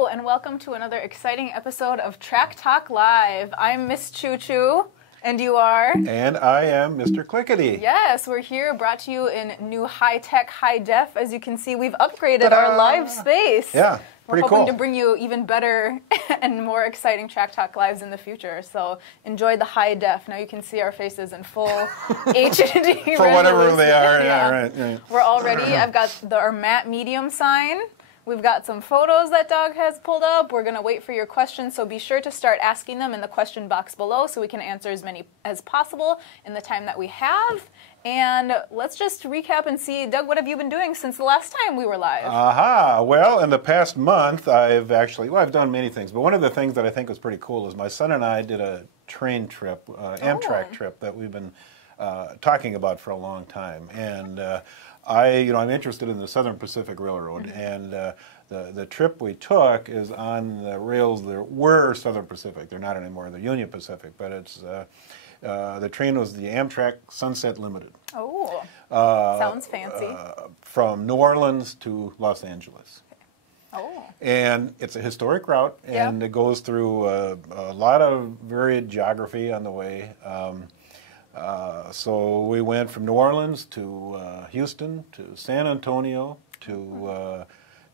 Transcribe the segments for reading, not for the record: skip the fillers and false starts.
Hello, and welcome to another exciting episode of Track Talk Live. I'm Miss Choo Choo, and you are? And I am Mr. Clickety. Yes, we're here, brought to you in new high-tech, high-def. As you can see, we've upgraded Ta-da! our live space. Yeah, pretty We're hoping cool. to bring you even better and more exciting Track Talk Lives in the future. So enjoy the high-def. Now you can see our faces in full HD For whatever they are, Yeah. right. We're all ready. I've got our matte medium sign. We've got some photos that Doug has pulled up. We're going to wait for your questions, so be sure to start asking them in the question box below so we can answer as many as possible in the time that we have. And let's just recap and see, Doug, what have you been doing since the last time we were live? Aha. Well, in the past month, I've done many things, but one of the things that I think was pretty cool is my son and I did a train trip, Amtrak trip that we've been talking about for a long time. And I'm interested in the Southern Pacific Railroad, and the trip we took is on the rails that were Southern Pacific. They're not anymore. They're Union Pacific, but it's the train was the Amtrak Sunset Limited. Oh, sounds fancy. From New Orleans to Los Angeles. Oh. And it's a historic route, and it goes through a lot of varied geography on the way. So we went from New Orleans to Houston, to San Antonio, to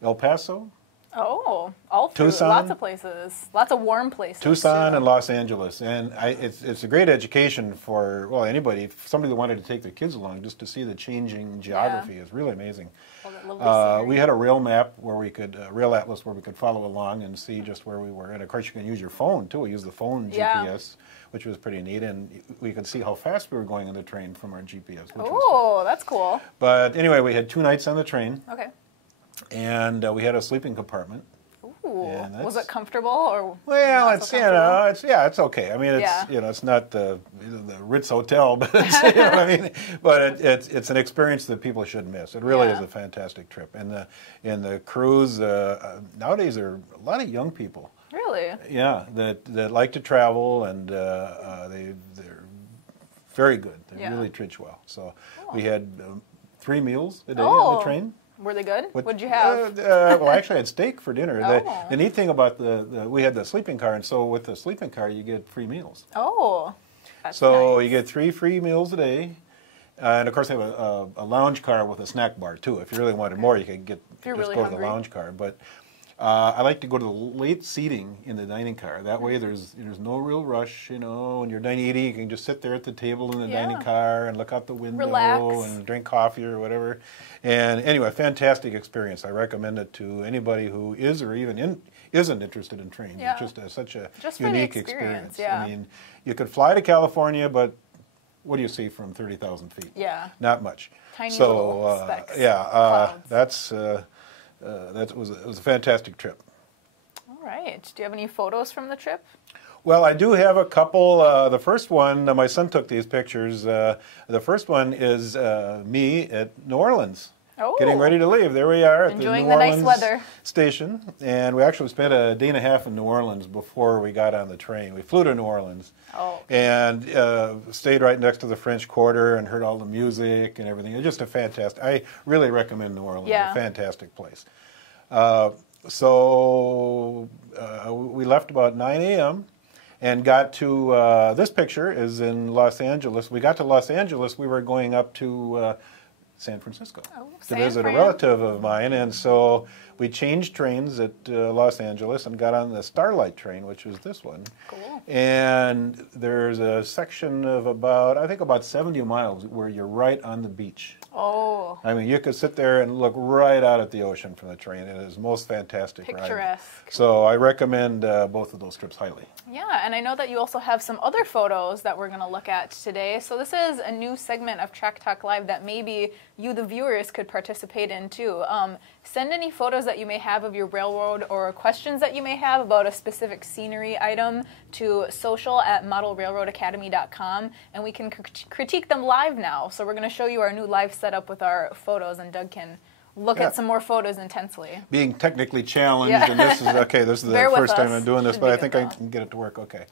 El Paso. Oh, all through Tucson. lots of places, lots of warm places. Tucson too. and Los Angeles. And it's a great education for, well, anybody, somebody that wanted to take their kids along just to see the changing geography. It's really amazing. All that lovely scenery. We had a rail map where we could, rail atlas where we could follow along and see just where we were. And of course you can use your phone too. We used the phone GPS, which was pretty neat. And we could see how fast we were going on the train from our GPS. Which was Oh, that's cool. But anyway, we had 2 nights on the train. Okay. And we had a sleeping compartment. Ooh. And Was it comfortable or? Well, not it's so comfortable? it's okay. I mean, it's Yeah. it's not the Ritz Hotel, but it's, what I mean, but it's an experience that people shouldn't miss. It really is a fantastic trip, and the cruise nowadays there are a lot of young people. Really? Yeah, that like to travel, and they're very good. They really treat you well. So we had 3 meals a day on the train. Were they good? What'd you have? Well, actually, I had steak for dinner. Oh. The neat thing about we had the sleeping car, and so with the sleeping car, you get free meals. Oh, that's So nice. you get 3 free meals a day, and of course, they have a lounge car with a snack bar too. If you really wanted more, you could you're just really go to hungry. the lounge car. But I like to go to the late seating in the dining car. That way, there's no real rush. You know, when you're eating, you can just sit there at the table in the dining car and look out the window Relax. and drink coffee or whatever. And anyway, fantastic experience. I recommend it to anybody who is or even isn't interested in trains. Yeah. It's just such a Just for the unique experience, experience. yeah. I mean, you could fly to California, but what do you see from 30,000 feet? Yeah. Not much. Tiny so, little specks. It was a fantastic trip. All right. Do you have any photos from the trip? Well, I do have a couple. The first one, my son took these pictures. The first one is me at New Orleans. Oh. Getting ready to leave. There we are at Enjoying the New the nice Orleans weather. station. And we actually spent a day and a half in New Orleans before we got on the train. We flew to New Orleans. Oh. And stayed right next to the French Quarter and heard all the music and everything. It's just a fantastic, I really recommend New Orleans. Yeah. A fantastic place. So we left about 9 a.m. and got to, this picture is in Los Angeles. We got to Los Angeles, we were going up to San Francisco to San visit Fran. a relative of mine. And so we changed trains at Los Angeles and got on the Starlight train, which was this one. Cool. And there's a section of about 70 miles where you're right on the beach. Oh. I mean, you could sit there and look right out at the ocean from the train. It is the most fantastic ride. Picturesque. So I recommend both of those trips highly. Yeah, and I know that you also have some other photos that we're going to look at today. So this is a new segment of Track Talk Live that maybe you, the viewers, could participate in too. Send any photos that you may have of your railroad or questions that you may have about a specific scenery item to social@modelrailroadacademy.com, and we can critique them live now. So we're going to show you our new live setup with our photos, and Doug can look at some more photos intensely. Being technically challenged, and this is the Bear with first time us. I'm doing this, Should but be I think good I can get it to work okay.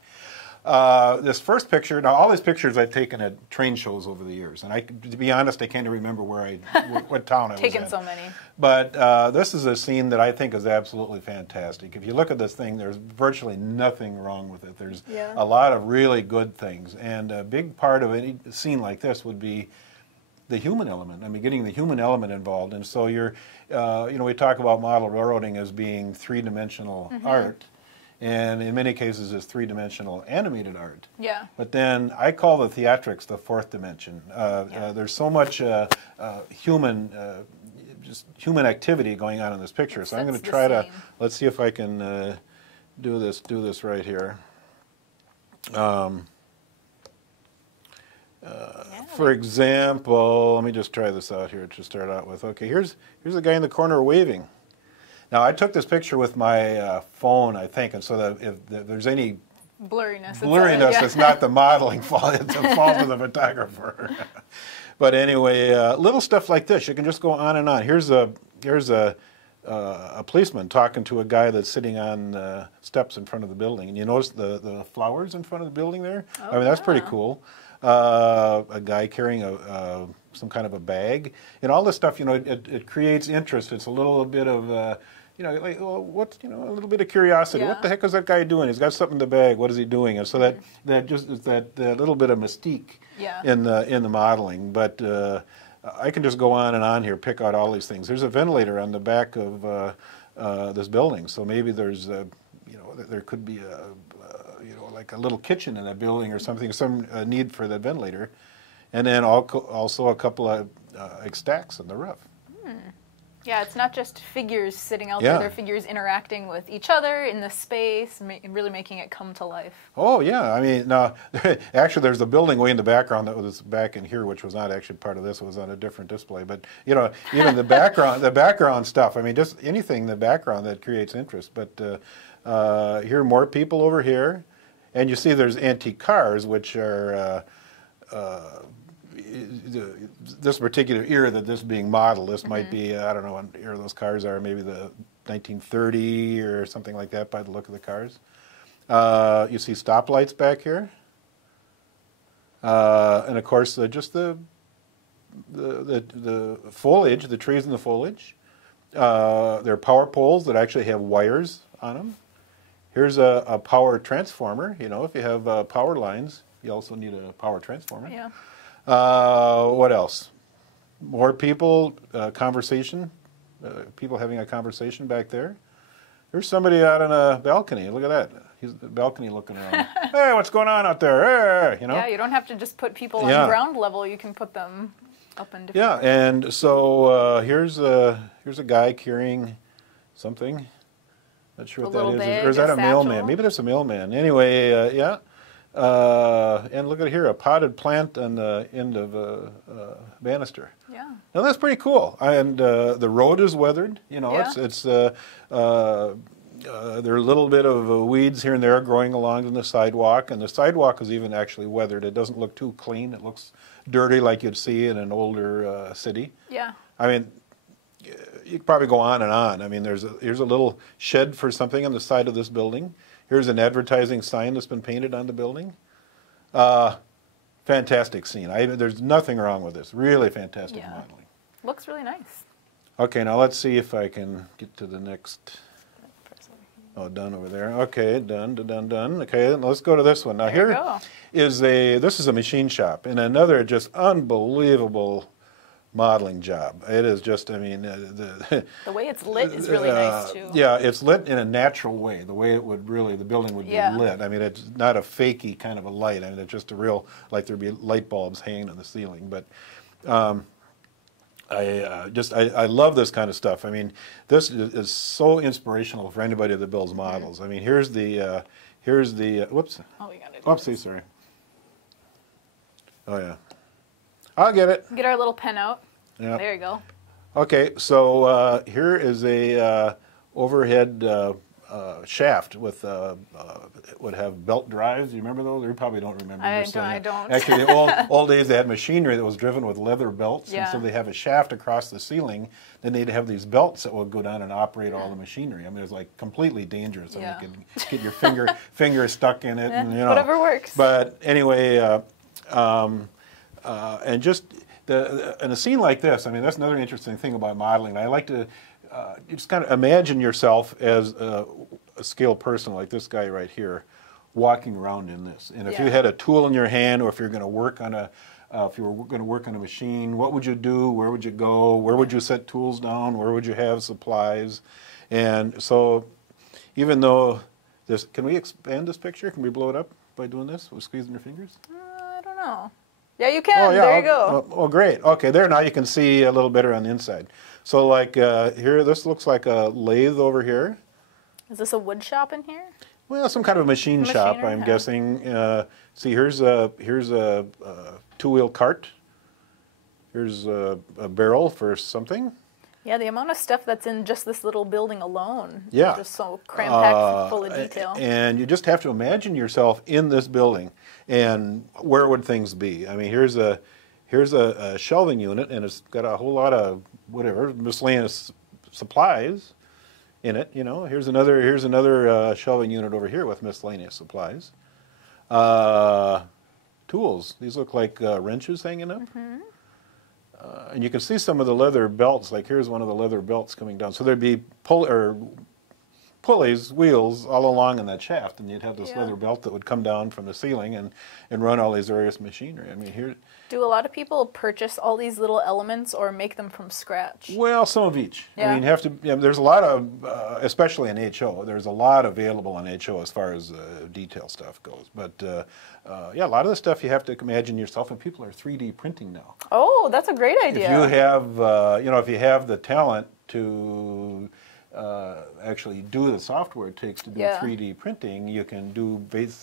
this first picture, now all these pictures I've taken at train shows over the years, and to be honest, I can't even remember what town I was in. Taken so many. But this is a scene that I think is absolutely fantastic. If you look at this thing, there's virtually nothing wrong with it. There's a lot of really good things, and a big part of any scene like this would be the human element. I mean, getting the human element involved. And so we talk about model railroading as being three-dimensional art. And in many cases, it's three-dimensional animated art. Yeah. But then I call the theatrics the fourth dimension. There's so much human activity going on in this picture. So I'm going to try to, let's see if I can do this right here. For example, let me just try this out here to start out with. Okay, here's the guy in the corner waving. Now, I took this picture with my phone, I think, and so that if there's any blurriness, it's not the modeling fault, it's the fault of the photographer. But anyway, little stuff like this, you can just go on and on. Here's a policeman talking to a guy that's sitting on steps in front of the building, and you notice the flowers in front of the building there? Oh, I mean, that's pretty cool. A guy carrying some kind of a bag, and all this stuff. It creates interest. It's a little bit of a little bit of curiosity. Yeah. What the heck is that guy doing? He's got something in the bag. What is he doing? And so that little bit of mystique in the modeling. But I can just go on and on here, pick out all these things. There's a ventilator on the back of this building, so maybe there's there could be like a little kitchen in that building or something, some need for that ventilator. And then also a couple of stacks on the roof. Yeah, it's not just figures sitting out there. They're figures interacting with each other in the space, really making it come to life. Oh, yeah. I mean, now, actually, there's a building way in the background that was back in here, which was not actually part of this. It was on a different display. But, even the background stuff, I mean, just anything in the background that creates interest. But here are more people over here. And you see there's antique cars, which are this particular era that this is being modeled. This might be, I don't know what era those cars are, maybe the 1930 or something like that by the look of the cars. You see stoplights back here. And of course, just the foliage, the trees and the foliage. There are power poles that actually have wires on them. Here's a power transformer. If you have power lines, you also need a power transformer. Yeah. What else? More people, conversation. People having a conversation back there. There's somebody out on a balcony. Look at that. He's at the balcony looking around. Hey, what's going on out there? Hey, Yeah, you don't have to just put people on ground level. You can put them up in different areas. And so here's a guy carrying something. Not sure what that is. Bag, or is that a satchel? mailman? Maybe that's a mailman. Anyway, and look at here, a potted plant on the end of a banister. Yeah. Now that's pretty cool. And the road is weathered. It's there are a little bit of weeds here and there growing along the sidewalk, and the sidewalk is even actually weathered. It doesn't look too clean. It looks dirty like you'd see in an older city. Yeah. I mean, you could probably go on and on. I mean, here's a little shed for something on the side of this building. Here's an advertising sign that's been painted on the building. Fantastic scene. There's nothing wrong with this. Really fantastic modeling. Looks really nice. Okay, now let's see if I can get to the next. Oh, done over there. Okay, done. Okay, let's go to this one. Now this is a machine shop, and another just unbelievable modeling job. It is just, I mean, the way it's lit is really nice too. Yeah, it's lit in a natural way, the way the building would be lit. I mean, it's not a fakey kind of a light. I mean, it's just a real, like there'd be light bulbs hanging on the ceiling. But I love this kind of stuff. I mean, this is so inspirational for anybody that builds models. I mean, here's the whoops. Oh, we got it. Oopsie, sorry. Oh yeah. I'll get it. Get our little pen out. Yeah. There you go. Okay, so here is a overhead shaft with it would have belt drives. Do you remember those? You probably don't remember. I don't. Actually, the old days they had machinery that was driven with leather belts, and Yeah. so they have a shaft across the ceiling. Then they'd have these belts that would go down and operate all the machinery. I mean, it was like completely dangerous. I mean, Yeah. you could get your finger stuck in it, and Whatever works. But anyway, and just in a scene like this, I mean, that's another interesting thing about modeling. I like to you just kind of imagine yourself as a skilled person like this guy right here, walking around in this. And if you had a tool in your hand, or if you're going to work on if you were going to work on a machine, what would you do? Where would you go? Where would you set tools down? Where would you have supplies? And so, even though this, can we expand this picture? Can we blow it up by doing this? With squeezing your fingers? I don't know. Yeah, you can. Oh, yeah. There you go. Oh, great. Okay, there now you can see a little better on the inside. So, like here, this looks like a lathe over here. Is this a wood shop in here? Well, some kind of machine shop, Machinery, I'm huh? guessing. See, here's a two-wheel cart. Here's a barrel for something. Yeah, the amount of stuff that's in just this little building alone. Yeah. Is just so cram-packed, full of detail. And you just have to imagine yourself in this building, and where would things be? I mean, here's a shelving unit, and it's got a whole lot of whatever miscellaneous supplies in it. You know, here's another shelving unit over here with miscellaneous supplies. Tools. These look like wrenches hanging up. Mm-hmm. And you can see some of the leather belts. Like here's one of the leather belts coming down. So there'd be pulleys, wheels all along in that shaft, and you'd have this leather belt that would come down from the ceiling and run all these various machinery. I mean, here. Do a lot of people purchase all these little elements or make them from scratch? Well, some of each. Yeah. I mean, you have to. You know, there's a lot of, especially in HO. There's a lot available on HO as far as detail stuff goes. But yeah, a lot of the stuff you have to imagine yourself, and people are 3D printing now. Oh, that's a great idea. If you have, if you have the talent to actually do the software it takes to do 3D printing, you can do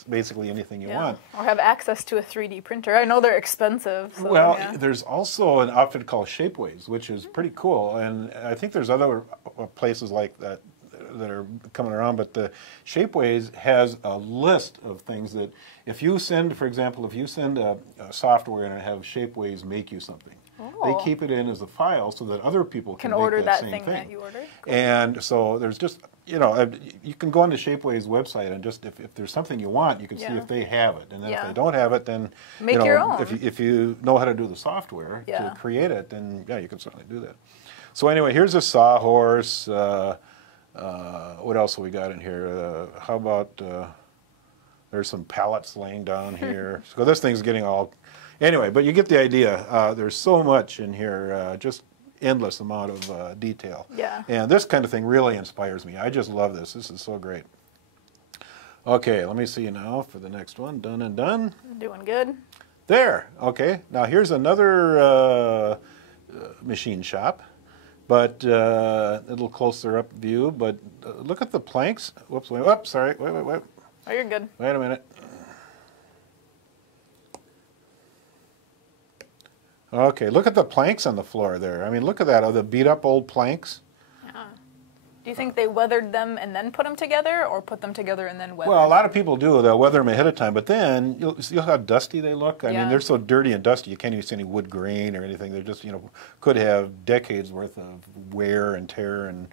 basically anything you want. Or have access to a 3D printer. I know they're expensive. So, Well, there's also an outfit called Shapeways, which is pretty cool, and I think there's other places like that that are coming around, but the Shapeways has a list of things that if you send, for example, if you send a software and have Shapeways make you something, they keep it in as a file so that other people can order make that same thing that you ordered. Cool. And so there's just, you can go onto Shapeways website and just, if there's something you want, you can see if they have it. And then if they don't have it, then, make your own. If you know how to do the software to create it, then you can certainly do that. So anyway, here's a sawhorse. What else have we got in here? How about, there's some pallets laying down here. So this thing's getting all, anyway, but you get the idea. There's so much in here, just endless amount of detail. Yeah. And this kind of thing really inspires me. I just love this. This is so great. Okay, let me see now for the next one. Done and done. Doing good. There. Okay. Now here's another machine shop, but a little closer up view. But look at the planks. Whoops. Wait. Whoops. Sorry. Wait. Oh, you're good. Wait a minute. Okay, look at the planks on the floor there. I mean, look at that. Are the beat up old planks? Yeah. Do you think they weathered them and then put them together, or put them together and then weather? Well, a lot of people do. They'll weather them ahead of time, but then you'll see how dusty they look. I mean, Yeah. they're so dirty and dusty, you can't even see any wood grain or anything. They're just, could have decades worth of wear and tear and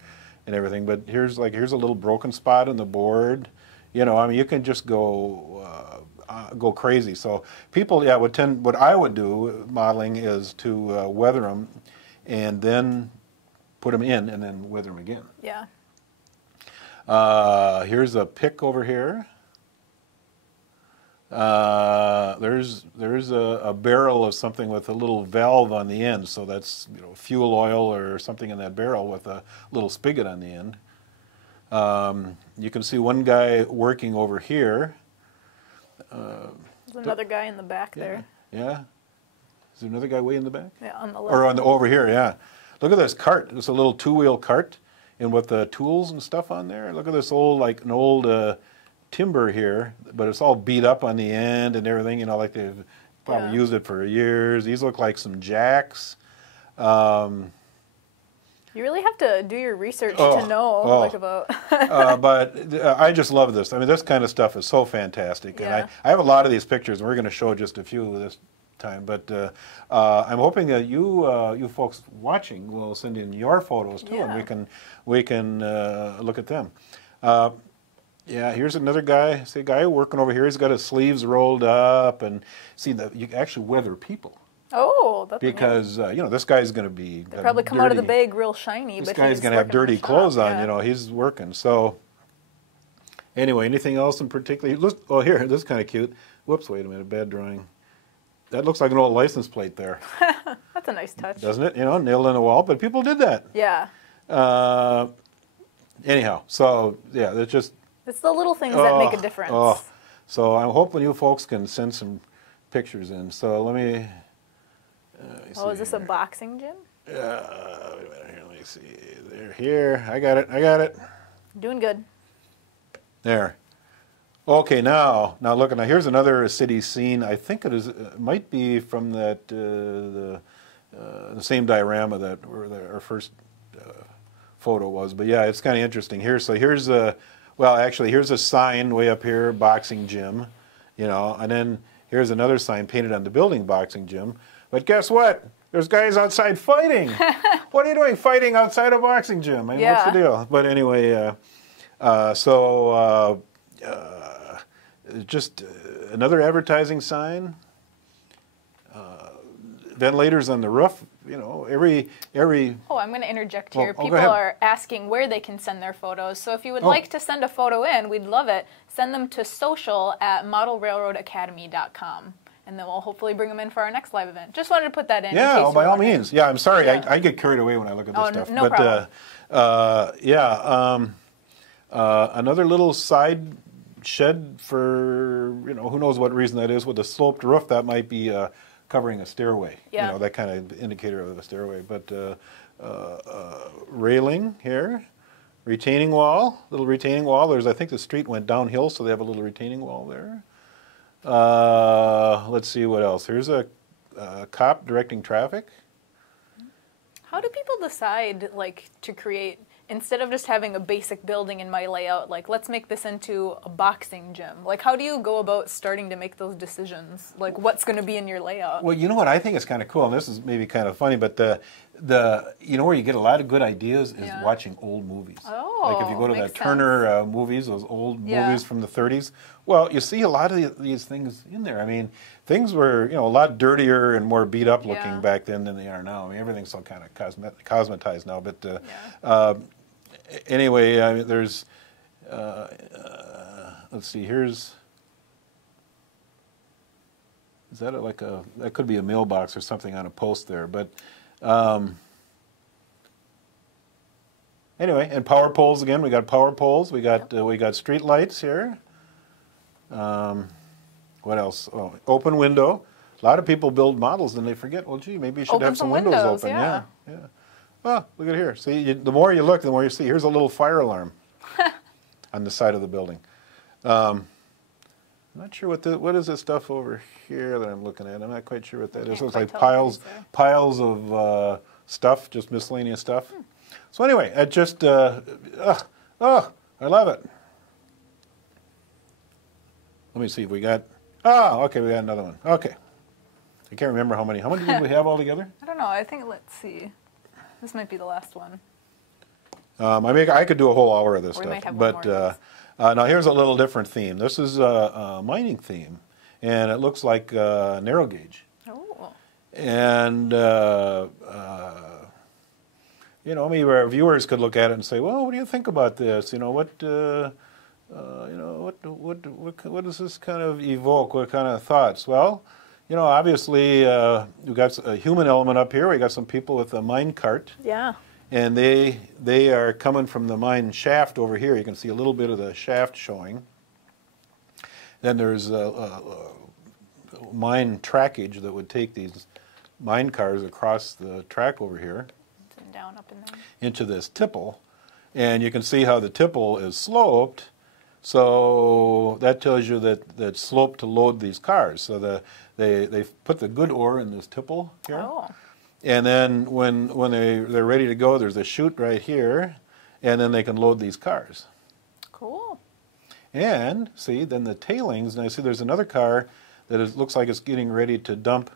everything. But here's a little broken spot in the board. I mean, you can just go crazy. So people, what I would do modeling is to weather them and then put them in and then weather them again. Yeah. Here's a pick over here. There's a barrel of something with a little valve on the end, so that's fuel oil or something in that barrel with a little spigot on the end. You can see one guy working over here. There's another guy in the back there. Yeah. Is there another guy way in the back? Yeah, on the left. Or over here, yeah. Look at this cart. It's a little two-wheel cart, and with the tools and stuff on there. Look at this an old timber here, but it's all beat up on the end and everything. Like they've probably used it for years. These look like some jacks. You You really have to do your research Oh, to know oh. like about. But I just love this. I mean, this kind of stuff is so fantastic. And Yeah. I have a lot of these pictures, and we're going to show just a few this time. But I'm hoping that you folks watching will send in your photos too, and Yeah. we can look at them. Yeah, here's another guy. See a guy working over here. He's got his sleeves rolled up, and see that you actually weather people. Oh, that's amazing. Because this guy's going to be They probably come out of the bag real shiny. This but guy's he's going to have working in dirty the shop, clothes on. yeah. He's working. So anyway, anything else in particular? Oh, here, this is kind of cute. Whoops, wait a minute, bad drawing. That looks like an old license plate there, That's a nice touch. doesn't it? Nailed in the wall. But people did that. Yeah. Anyhow, so yeah, that's just. It's the little things that make a difference. Oh, so I'm hoping you folks can send some pictures in. So let me. Oh, is this a boxing gym? Wait a minute here. Let me see. They're here. I got it. Doing good. There. Okay, now look. Now here's another city scene. I think it might be from that the same diorama that our first photo was. But yeah, it's kind of interesting here. So here's here's a sign way up here, boxing gym, and then here's another sign painted on the building, boxing gym. But guess what? There's guys outside fighting. What are you doing fighting outside a boxing gym? I mean, what's the deal? But anyway, just another advertising sign. Ventilators on the roof. Every. Oh, I'm going to interject here. go People ahead. are asking where they can send their photos. So if you would like to send a photo in, we'd love it. Send them to social@modelrailroadacademy.com. And then we'll hopefully bring them in for our next live event. Just wanted to put that in. Yeah, case by you're all wondering. means. Yeah, I'm sorry. Yeah. I get carried away when I look at this Oh, stuff. no But problem. another little side shed for who knows what reason that is with a sloped roof. That might be covering a stairway. Yeah. That kind of indicator of a stairway. But railing here, retaining wall, little retaining wall. I think the street went downhill, so they have a little retaining wall there. Let's see what else. Here's a cop directing traffic. How do people decide, to create, instead of just having a basic building in my layout, let's make this into a boxing gym? How do you go about starting to make those decisions? What's going to be in your layout? Well, you know what I think is kind of cool, and this is maybe kind of funny, but the where you get a lot of good ideas is watching old movies. Oh, if you go to the makes Turner movies, those old Yeah. movies from the 30s, well, you see a lot of these things in there. I mean, things were a lot dirtier and more beat up looking Yeah. back then than they are now. I mean, everything's so kind of cosmetized now. But anyway, I mean, there's let's see. Here's. Is that that could be a mailbox or something on a post there, but anyway, and power poles again. We got power poles. We got street lights here. What else? Oh, open window. A lot of people build models and they forget. Well, gee, maybe you should Open have some some windows windows, open. yeah. Yeah. Oh, look at here. See, the more you look, the more you see. Here's a little fire alarm on the side of the building. I'm not sure what is this stuff over here that I'm looking at. I'm not quite sure what that is. It looks quite like tell what it piles of stuff, just miscellaneous stuff. So anyway, I just I love it. Let me see if we got. Oh, okay, we got another one. Okay, I can't remember how many. How many did we have altogether? I don't know. I think, let's see. This might be the last one. I could do a whole hour of this Or we stuff, might have one but more of now here's a little different theme. This is a mining theme, and it looks like narrow gauge. Oh. And maybe our viewers could look at it and say, "Well, what do you think about this? What does this kind of evoke? What kind of thoughts?" Well, obviously we've got a human element up here. We got some people with a mine cart. Yeah. And they are coming from the mine shaft over here. You can see a little bit of the shaft showing. Then there's a mine trackage that would take these mine cars across the track over here And down, up, and down. into this tipple. And you can see how the tipple is sloped. So that tells you that slope to load these cars. So they put the good ore in this tipple here. Oh. And then when they're ready to go, there's a chute right here, and then they can load these cars. Cool. And see, then the tailings, and I see there's another car that looks like it's getting ready to dump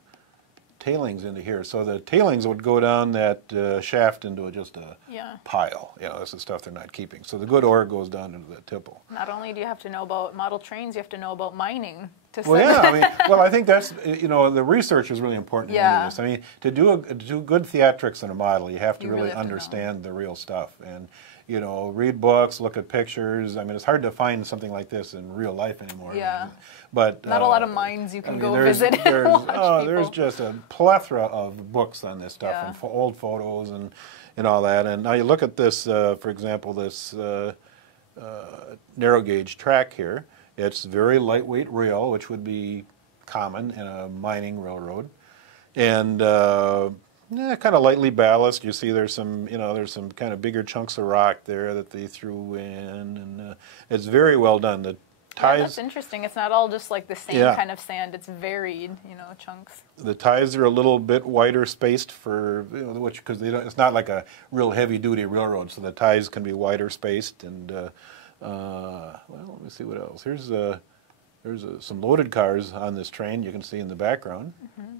tailings into here. So the tailings would go down that shaft into just a pile. You know, that's the stuff they're not keeping. So the good ore goes down into the tipple. Not only do you have to know about model trains, you have to know about mining. Well, yeah, I mean, well, I think that's, you know, the research is really important in this. I mean, to do good theatrics in a model, you have to really understand the real stuff. And, you know, read books, look at pictures. I mean, it's hard to find something like this in real life anymore. Yeah. But not a lot of mines you can go visit and watch there's just a plethora of books on this stuff and old photos and all that. And now you look at this, for example, this narrow gauge track here. It's very lightweight rail, which would be common in a mining railroad, and kind of lightly ballast. You see, there's some, you know, there's some kind of bigger chunks of rock there that they threw in, and it's very well done. The ties. That's interesting. It's not all just like the same kind of sand. It's varied, you know, chunks. The ties are a little bit wider spaced for, you know, which because it's not like a real heavy duty railroad, so the ties can be wider spaced and. Well, let me see what else. There's some loaded cars on this train you can see in the background. Mm-hmm.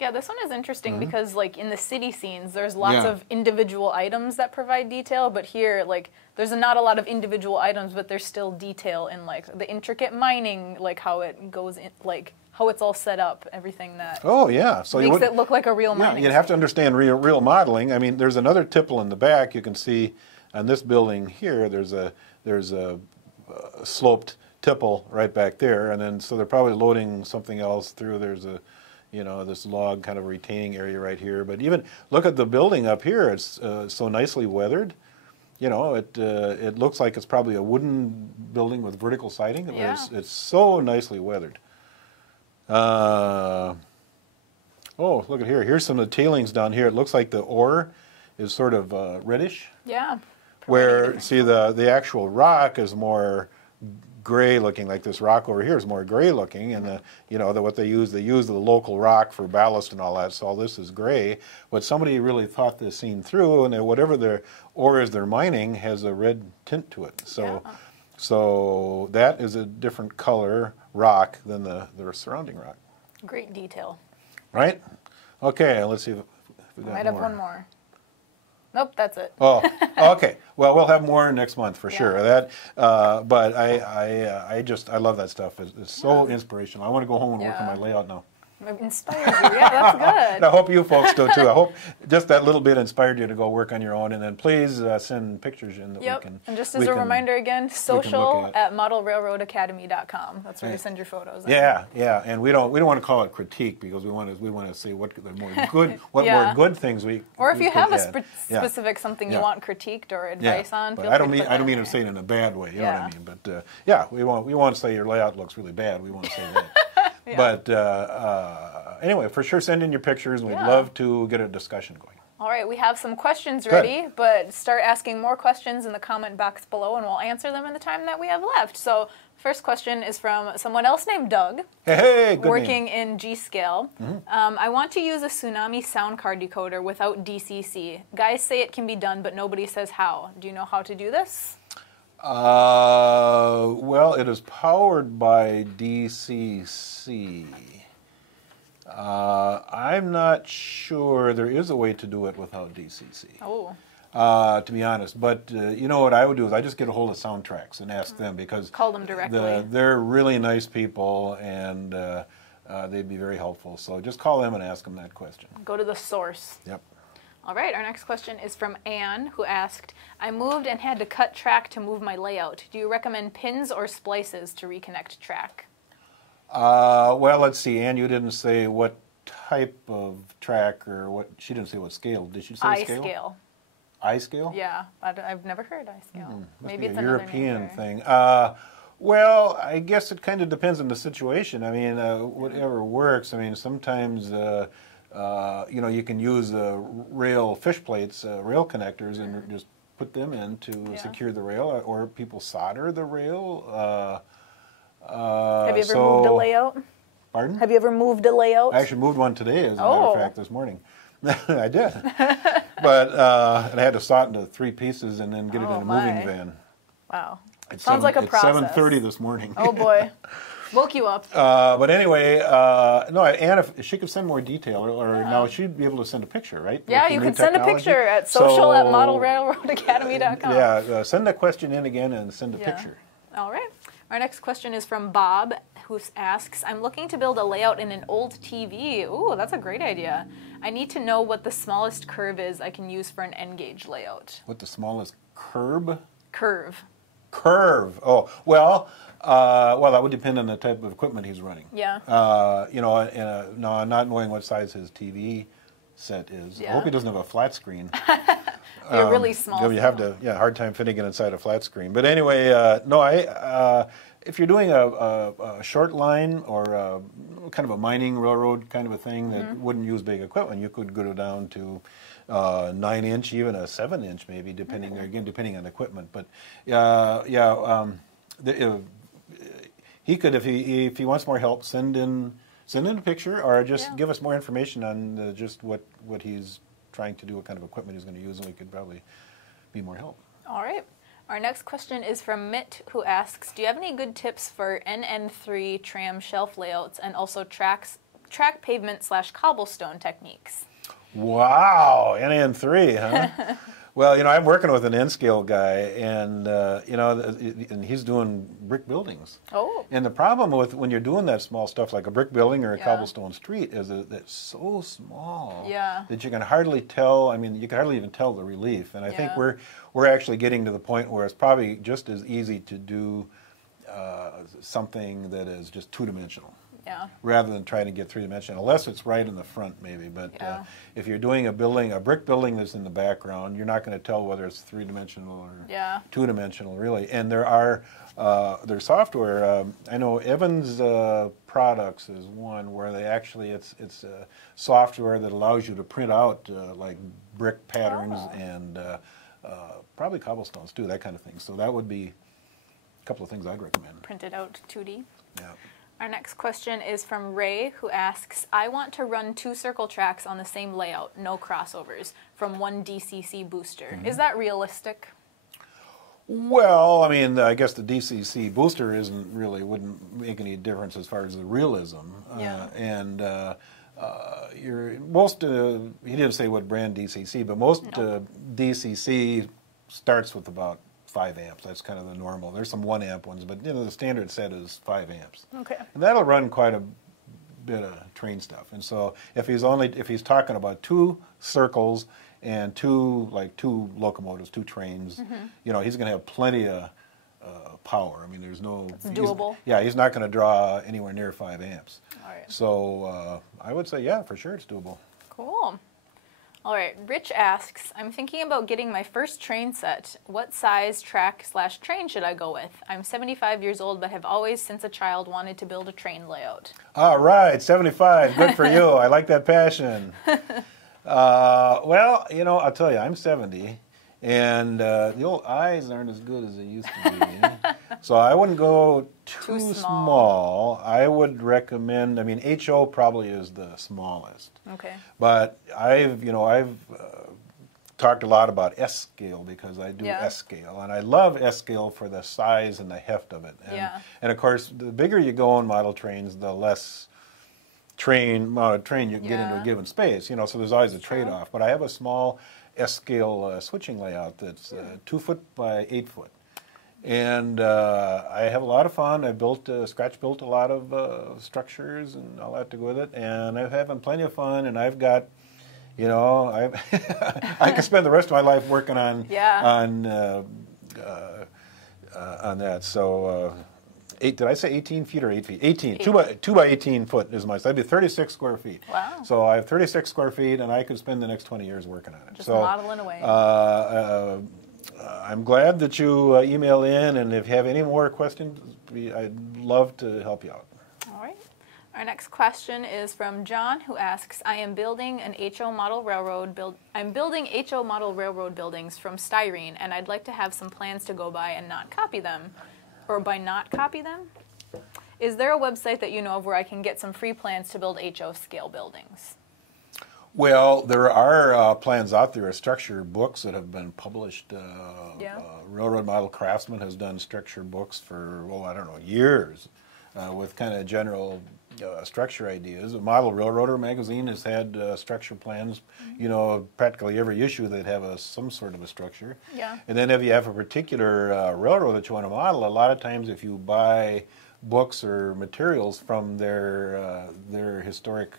Yeah, this one is interesting because, like, in the city scenes, there's lots of individual items that provide detail, but here, like, there's not a lot of individual items, but there's still detail in, like, the intricate mining, like, how it goes in, like, how it's all set up, everything that so makes it look like a real mining you'd have to understand real modeling. I mean, there's another tipple in the back. You can see on this building here, there's a sloped tipple right back there, and then so they're probably loading something else through. There's a, you know, this log kind of retaining area right here. But even look at the building up here; it's so nicely weathered. You know, it looks like it's probably a wooden building with vertical siding. Yeah. It's so nicely weathered. Oh, look at here. Here's some of the tailings down here. It looks like the ore is sort of reddish. Yeah. Where, see, the actual rock is more gray looking, like this rock over here is more gray looking, and what they use the local rock for ballast and all that, so all this is gray. But somebody really thought this scene through, and whatever the ore is they're mining has a red tint to it. So that is a different color rock than the surrounding rock. Great detail. Right? Okay, let's see if we got more. Might have one more. Nope, that's it. Oh, okay. Well, we'll have more next month for sure. That, but I love that stuff. It's so inspirational. I want to go home and work on my layout now. It inspires you. Yeah, that's good. And I hope you folks do too. I hope just that little bit inspired you to go work on your own. And then please send pictures in that we can. And just as a reminder again, social at modelrailroadacademy.com. That's where you send your photos. Yeah. And we don't want to call it critique because we want to see what more good things we. Or if you have a specific something you want critiqued or advice on. But I don't mean to say it in a bad way. You know what I mean? But we won't say your layout looks really bad. We want to say that. But anyway, for sure, send in your pictures. We'd love to get a discussion going. All right, we have some questions ready, but start asking more questions in the comment box below, and we'll answer them in the time that we have left. So, first question is from someone else named Doug, good working name. in G-Scale. I want to use a Tsunami sound card decoder without DCC. Guys say it can be done, but nobody says how. Do you know how to do this? Well, it is powered by DCC. I'm not sure there is a way to do it without DCC. Oh. To be honest, but you know what I would do is I just get a hold of Soundtrax and ask them because call them directly. They're really nice people and they'd be very helpful. So just call them and ask them that question. Go to the source. Yep. All right, our next question is from Anne, who asked, I moved and had to cut track to move my layout. Do you recommend pins or splices to reconnect track? Well, let's see, Anne, you didn't say what type of track or what, she didn't say what scale. Did she say scale? I-scale. I-scale? Yeah, I've never heard I-scale. Maybe it's a European thing. Well, I guess it kind of depends on the situation. I mean, whatever works. I mean, sometimes... you can use rail fish plates, rail connectors, and just put them in to secure the rail, or people solder the rail. Have you ever moved a layout? Pardon? Have you ever moved a layout? I actually moved one today, as a matter of fact, this morning. I did. But and I had to saw it into 3 pieces and then get it in a moving van. Wow. It's Sounds like a process. It's 7:30 this morning. Oh boy. Woke you up. But anyway, no, Anna, if she could send more detail, or now she'd be able to send a picture, right? Yeah, you can send a picture at social@modelrailroadacademy.com. Yeah, send that question in again and send a picture. All right. Our next question is from Bob, who asks, I'm looking to build a layout in an old TV. Ooh, that's a great idea. I need to know what the smallest curve is I can use for an N-gauge layout. What the smallest curve? Curve. Oh, well, that would depend on the type of equipment he's running. Yeah. No, not knowing what size his TV set is. Yeah. I hope he doesn't have a flat screen. You're really small. You have to, hard time fitting it inside a flat screen. But anyway, if you're doing a short line or kind of a mining railroad kind of a thing that wouldn't use big equipment, you could go down to 9-inch, even a 7-inch maybe, depending on the equipment. But he could, if he wants more help, send in a picture, or just give us more information on just what he's trying to do, what kind of equipment he's going to use, and we could probably be more help. All right. Our next question is from Mitt, who asks, do you have any good tips for NN3 tram shelf layouts and also track pavement/cobblestone techniques? Wow, NN3, huh? Well, I'm working with an N-scale guy, and and he's doing brick buildings. Oh. And the problem with when you're doing that small stuff, like a brick building or a cobblestone street, is that it's so small that you can hardly tell. I mean, you can hardly even tell the relief. And I think we're actually getting to the point where it's probably just as easy to do something that is just 2-dimensional. Yeah. Rather than trying to get 3-dimensional, unless it's right in the front, maybe. But if you're doing a brick building that's in the background, you're not going to tell whether it's 3-dimensional or 2-dimensional, really. And there's software. I know Evans Products is one where they actually it's software that allows you to print out like brick patterns and probably cobblestones too, that kind of thing. So that would be a couple of things I'd recommend. Printed out 2D. Yeah. Our next question is from Ray, who asks, I want to run 2 circle tracks on the same layout, no crossovers, from one DCC booster. Is that realistic? Well, I mean, I guess the DCC booster wouldn't make any difference as far as the realism. And he didn't say what brand DCC, but most DCC starts with about 5 amps. That's kind of the normal. There's some 1 amp ones, but the standard set is 5 amps. Okay. And that'll run quite a bit of train stuff. And so if he's talking about 2 circles and 2 locomotives, 2 trains, he's going to have plenty of power. I mean, there's no. It's doable. He's not going to draw anywhere near 5 amps. All right. So I would say, for sure, it's doable. Cool. All right, Rich asks, I'm thinking about getting my first train set. What size track/train should I go with? I'm 75 years old, but have always since a child wanted to build a train layout. All right, 75, good for you. I like that passion. Well, I'll tell you, I'm 70, and the old eyes aren't as good as they used to be. So I wouldn't go too small. I would recommend, HO probably is the smallest. Okay. But I've talked a lot about S-scale because I do S-scale. And I love S-scale for the size and the heft of it. And of course, the bigger you go in model trains, the less amount of train you can get into a given space. So there's always a trade-off. But I have a small S-scale switching layout that's 2 foot by 8 foot. And I have a lot of fun. I scratch-built a lot of structures and all that to go with it. And I'm having plenty of fun. And I've got, I can spend the rest of my life working on that. So, did I say 18 feet or 8 feet? 18. 2 by 18 foot is my size. That'd be 36 square feet. Wow. So I have 36 square feet, and I could spend the next 20 years working on it. Just modeling away. I'm glad that you email in, and if you have any more questions, I'd love to help you out. All right. Our next question is from John, who asks, I am building an HO model railroad I'm building HO model railroad buildings from styrene, and I'd like to have some plans to go by and not copy them. Or by not copy them? Is there a website that you know of where I can get some free plans to build HO scale buildings? Well, there are plans out there, structure books that have been published. Yeah. Railroad Model Craftsman has done structure books for, I don't know, years with kind of general structure ideas. A Model Railroader magazine has had structure plans, practically every issue that have some sort of a structure. Yeah. And then if you have a particular railroad that you want to model, a lot of times if you buy books or materials from their historic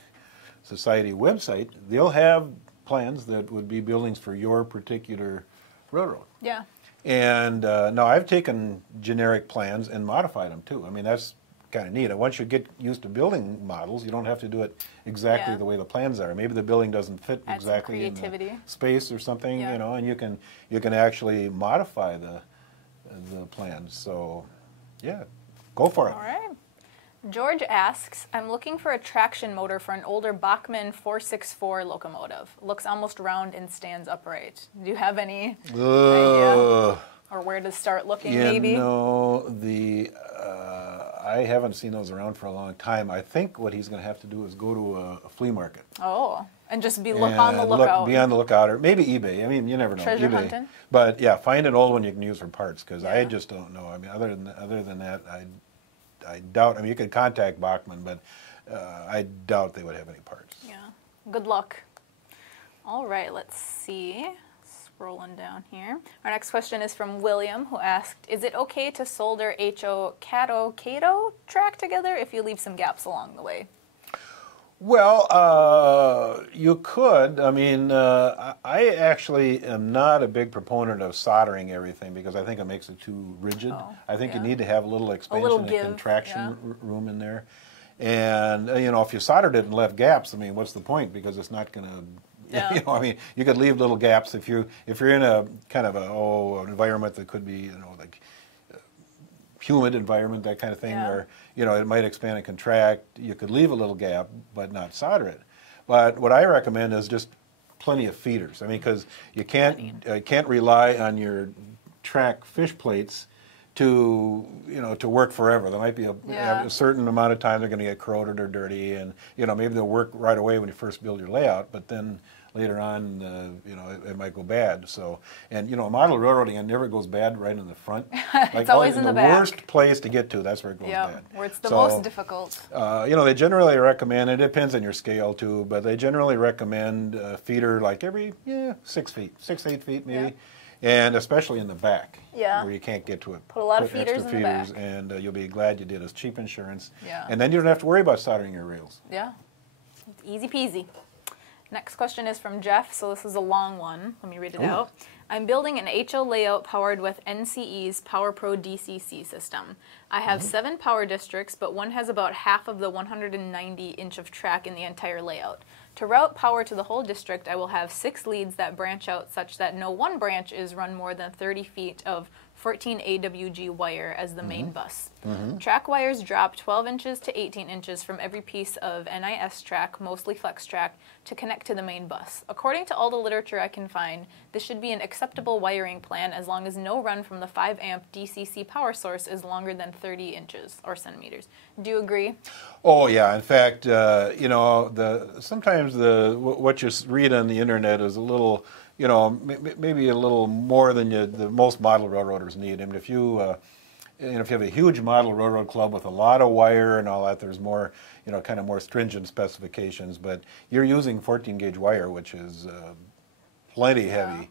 society website, they'll have plans that would be buildings for your particular railroad. Yeah. And now I've taken generic plans and modified them too. I mean, that's kind of neat. And once you get used to building models, you don't have to do it exactly the way the plans are. Maybe the building doesn't fit Add exactly some in the creativity. space or something, Yeah. and you can actually modify the plans. So, yeah, go for it. All right. George asks, I'm looking for a traction motor for an older Bachmann 464 locomotive. Looks almost round and stands upright. Do you have any idea? Or where to start looking, maybe? I haven't seen those around for a long time. I think what he's going to have to do is go to a flea market. Oh, and just be on the lookout. Be on the lookout, or maybe eBay. I mean, you never know. Treasure eBay. hunting? But yeah, find an old one you can use for parts, because I just don't know. I mean, other than that, I doubt. I mean, you could contact Bachmann, but I doubt they would have any parts. Yeah. Good luck. All right, let's see. Scrolling down here. Our next question is from William, who asked, is it okay to solder HO Cato track together if you leave some gaps along the way? Well, you could. I mean, I actually am not a big proponent of soldering everything because I think it makes it too rigid. I think you need to have a little expansion and contraction room in there. And, if you soldered it and left gaps, I mean, what's the point? Because it's not going to... Yeah. I mean, you could leave little gaps if you're in a kind of an environment that could be, like humid environment, that kind of thing, where it might expand and contract. You could leave a little gap, but not solder it. But what I recommend is just plenty of feeders. I mean, because you can't rely on your track fish plates to work forever. There might be a certain amount of time they're going to get corroded or dirty, and maybe they'll work right away when you first build your layout, but then later on, it might go bad. So, and a model railroading, it never goes bad right in the front. It's always in the back. The worst place to get to, that's where it goes bad. Where it's the most difficult. They generally recommend, it depends on your scale too, but they generally recommend a feeder like every 6 feet, 8 feet maybe. And especially in the back, where you can't get to it. Put a lot of feeders in the back. And you'll be glad you did. It's cheap insurance. Yeah. And then you don't have to worry about soldering your rails. Yeah. Easy peasy. Next question is from Jeff, so this is a long one. Let me read it out. I'm building an HO layout powered with NCE's PowerPro DCC system. I have 7 power districts, but one has about half of the 190 inch of track in the entire layout. To route power to the whole district, I will have 6 leads that branch out such that no one branch is run more than 30 feet of 14 AWG wire as the main bus. Track wires drop 12 inches to 18 inches from every piece of NIS track, mostly flex track, to connect to the main bus. According to all the literature I can find, this should be an acceptable wiring plan as long as no run from the 5 amp DCC power source is longer than 30 inches or centimeters. Do you agree? Oh yeah. In fact, sometimes what you read on the internet is a little, maybe a little more than the most model railroaders need. I mean, if you have a huge model railroad club with a lot of wire and all that, there's more, kind of more stringent specifications. But you're using 14 gauge wire, which is plenty heavy,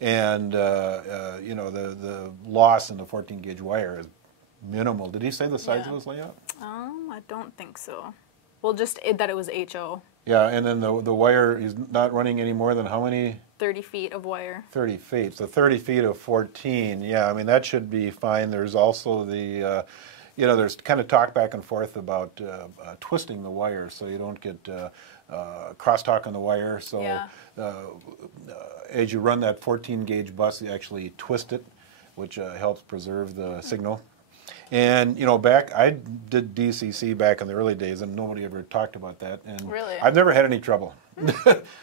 and the loss in the 14 gauge wire is minimal. Did he say the size of this layout? I don't think so. Well, just that it was HO. Yeah, and then the wire is not running any more than how many? 30 feet of wire. 30 feet. So 30 feet of 14. Yeah, I mean, that should be fine. There's also there's kind of talk back and forth about twisting the wire so you don't get crosstalk on the wire. So as you run that 14 gauge bus, you actually twist it, which helps preserve the signal. And I did DCC back in the early days, and nobody ever talked about that. And really? I've never had any trouble.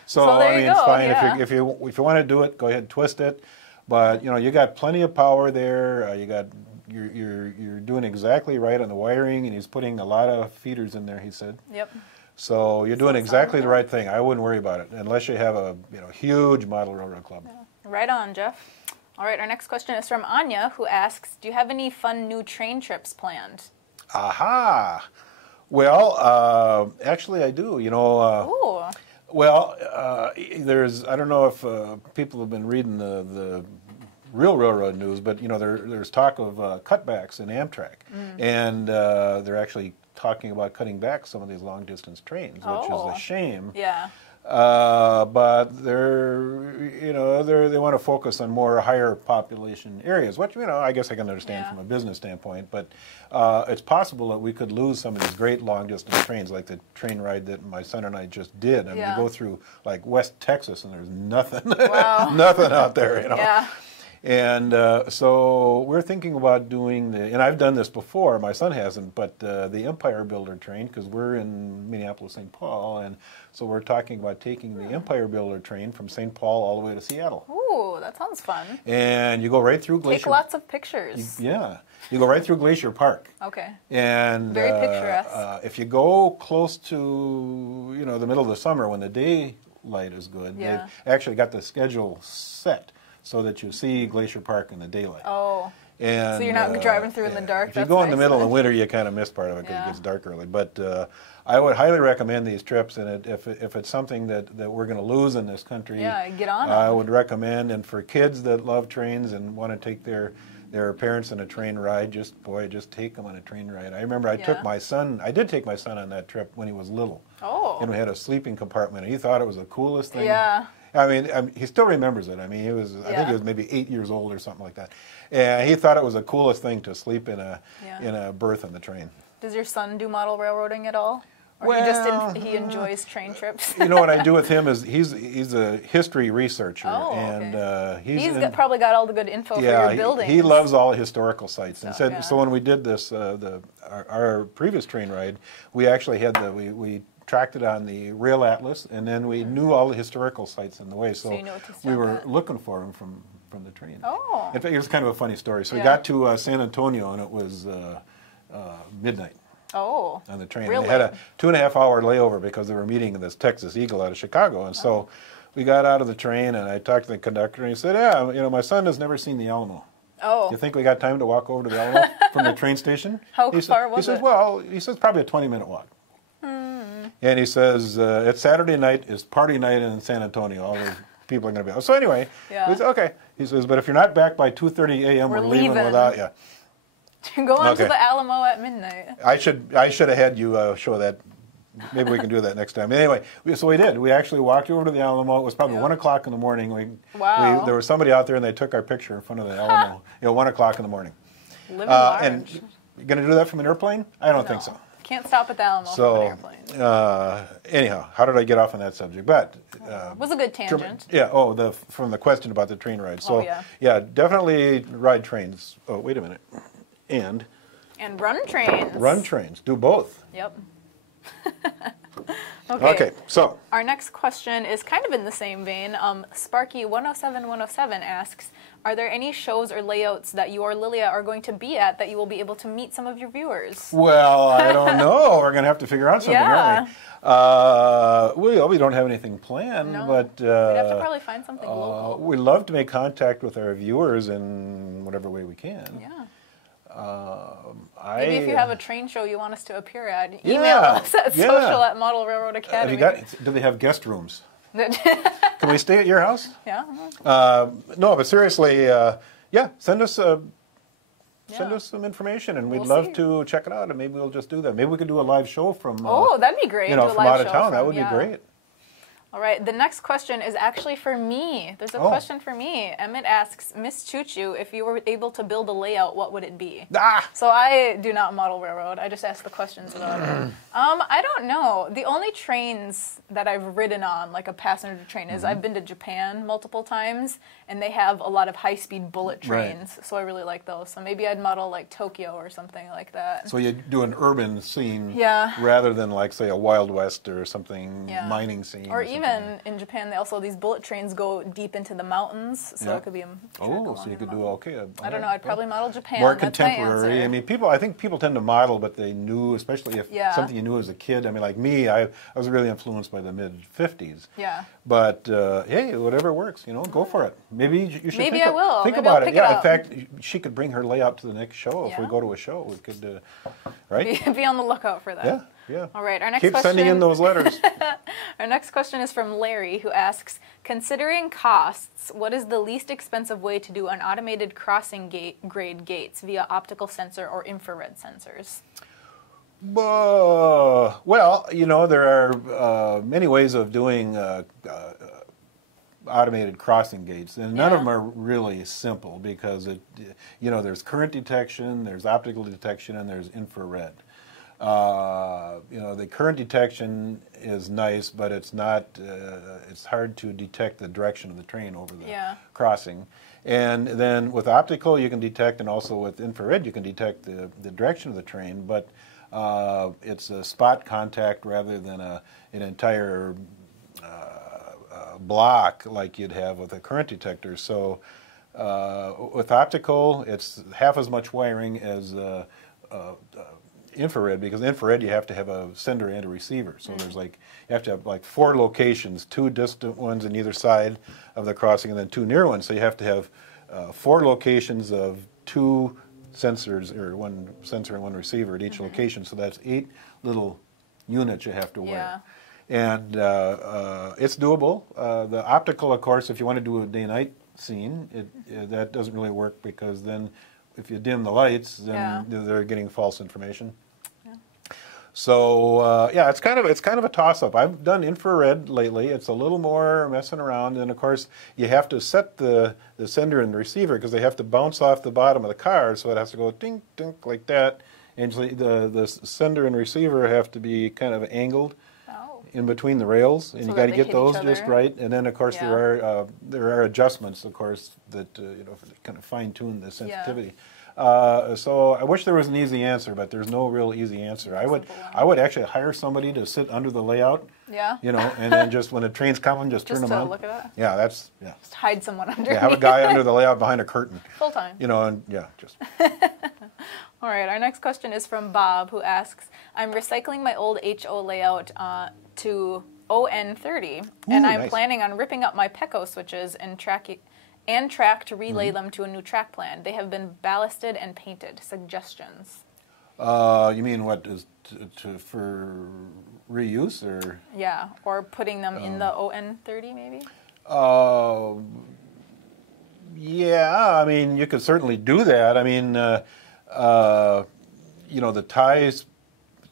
So I mean, it's fine if you want to do it, go ahead and twist it. But you got plenty of power there. You're doing exactly right on the wiring, and he's putting a lot of feeders in there. He said. Yep. So you're doing exactly the good. right thing. I wouldn't worry about it unless you have a huge model railroad club. Right on, Jeff. All right, our next question is from Anya, who asks, do you have any fun new train trips planned? Aha! Well, actually I do. Ooh. Well, I don't know if people have been reading the real railroad news, but there's talk of cutbacks in Amtrak, and they're actually talking about cutting back some of these long distance trains, which is a shame. Yeah. But they want to focus on more higher population areas, which I guess I can understand from a business standpoint. But it's possible that we could lose some of these great long distance trains, like the train ride that my son and I just did. I mean, you go through like West Texas, and there's nothing, nothing out there. Yeah. And so we're thinking about doing and I've done this before, my son hasn't, but the Empire Builder train, because we're in Minneapolis, St. Paul, and so we're talking about taking the Empire Builder train from St. Paul all the way to Seattle. Ooh, that sounds fun. And you go right through Glacier. Take lots of pictures. You go right through Glacier Park. Okay. And very picturesque. If you go close to the middle of the summer when the daylight is good, they've actually got the schedule set so that you see Glacier Park in the daylight. Oh. And, so you're not driving through in the dark? If you go in the middle of winter, you kind of miss part of it because it gets dark early. But I would highly recommend these trips, and if it's something that we're going to lose in this country, get on I would recommend. And for kids that love trains and want to take their parents on a train ride, just take them on a train ride. I remember I did take my son on that trip when he was little. Oh. And we had a sleeping compartment, and he thought it was the coolest thing. Yeah. I mean, he still remembers it. I mean, I think he was maybe 8 years old or something like that. And he thought it was the coolest thing to sleep in a berth on the train. Does your son do model railroading at all? Or he enjoys train trips? What I do with him is he's a history researcher. And he's probably got all the good info for your buildings. He loves all historical sites. And so when we did this, our previous train ride, we actually had we tracked it on the Rail Atlas, and then we knew all the historical sites in the way. So we were looking for them from the train. Oh. In fact, it was kind of a funny story. So we got to San Antonio, and it was midnight. Oh. On the train. Really? They had a 2.5-hour layover because they were meeting this Texas Eagle out of Chicago. And so we got out of the train, and I talked to the conductor, and he said, my son has never seen the Alamo. Oh. Do you think we got time to walk over to the Alamo from the train station? How far was it? He says probably a 20-minute walk. And he says, it's Saturday night, it's party night in San Antonio. All the people are going to be out. So anyway, he says, okay. He says, but if you're not back by 2:30 a.m., we're leaving without you. Go on to the Alamo at midnight. I should have had you show that. Maybe we can do that next time. Anyway, so we did. We actually walked over to the Alamo. It was probably 1 o'clock in the morning. There was somebody out there, and they took our picture in front of the Alamo. 1 o'clock in the morning. Living large. And you're going to do that from an airplane? I don't think so. Can't stop at the Alamo from an airplane. Anyhow, how did I get off on that subject? But it was a good tangent. From the question about the train ride. So definitely ride trains. Oh, wait a minute. And run trains. Run trains. Do both. Yep. Okay, so our next question is kind of in the same vein. Sparky107 asks, are there any shows or layouts that you or Lilia are going to be at that you will be able to meet some of your viewers? Well, I don't know. We're going to have to figure out something, aren't we? We don't have anything planned, but we'd have to probably find something local. We love to make contact with our viewers in whatever way we can. Yeah. Maybe if you have a train show you want us to appear at, email us at social@Model Railroad Academy. Do they have guest rooms? Can we stay at your house? Yeah. No, but seriously, send us some information, and we'd love to check it out, and maybe we'll just do that. Maybe we could do a live show from that'd be great. From out of town. That would be great. All right, the next question is actually for me. There's a question for me. Emmett asks, Miss Choo Choo, if you were able to build a layout, what would it be? So I do not model railroad. I just ask the questions about it. I don't know. The only trains that I've ridden on, like a passenger train, is I've been to Japan multiple times, and they have a lot of high-speed bullet trains, so I really like those. So maybe I'd model like Tokyo or something like that. So you do an urban scene rather than like, say, a Wild West or something mining scene. Or even even in Japan, they also, these bullet trains go deep into the mountains, so Yeah. it could be a track Oh, along so you the could do mountain. okay. I don't know. I'd probably model Japan. More That's my contemporary. answer. I mean, I think people tend to model what they knew, especially if Yeah. something you knew as a kid. I mean, like me, I was really influenced by the mid-'50s. Yeah. But hey, whatever works, go for it. Maybe you should. Maybe think I will. Think Maybe about I'll it. pick it Yeah. In up. fact, she could bring her layout to the next show if we Yeah. go to a show. We could, right? Be on the lookout for that. Yeah. Yeah. All right. Our next Keep question. sending in those letters. Our next question is from Larry, who asks, considering costs, what is the least expensive way to do an automated crossing grade gates via optical sensor or infrared sensors? Well, there are many ways of doing automated crossing gates, and none of them are really simple because there's current detection, there's optical detection, and there's infrared. The current detection is nice, but it's not. It's hard to detect the direction of the train over the crossing. And then with optical, you can detect, and also with infrared, you can detect the direction of the train. But it's a spot contact rather than an entire block like you'd have with a current detector. So with optical, it's half as much wiring as infrared, because infrared you have to have a sender and a receiver. So there's you have to have 4 locations, 2 distant ones on either side of the crossing, and then 2 near ones. So you have to have 4 locations of 2 sensors, or 1 sensor and 1 receiver at each location. So that's 8 little units you have to wire. And it's doable. The optical, of course, if you want to do a day-night scene, that doesn't really work, because then if you dim the lights, then they're getting false information. So it's kind of a toss-up. I've done infrared lately. It's a little more messing around, and of course you have to set the sender and the receiver, because they have to bounce off the bottom of the car, so it has to go ding ding like that. And so the sender and receiver have to be kind of angled in between the rails, and So you got to they get hit those each just other. right. And then of course there are adjustments, of course, that kind of fine tune the sensitivity. So I wish there was an easy answer, but there's no real easy answer. I would actually hire somebody to sit under the layout. Yeah. And then just when the train's coming, just turn them on. Just to look at it? Yeah, Just hide someone under. Yeah, have a guy under the layout behind a curtain. Full time. Just. All right, our next question is from Bob, who asks, I'm recycling my old HO layout to ON30, and I'm nice. planning on ripping up my PECO switches and track to relay them to a new track plan. They have been ballasted and painted. Suggestions? You mean what is for reuse, or? Yeah, or putting them in the ON30 maybe? Yeah, I mean, you could certainly do that. I mean, the ties,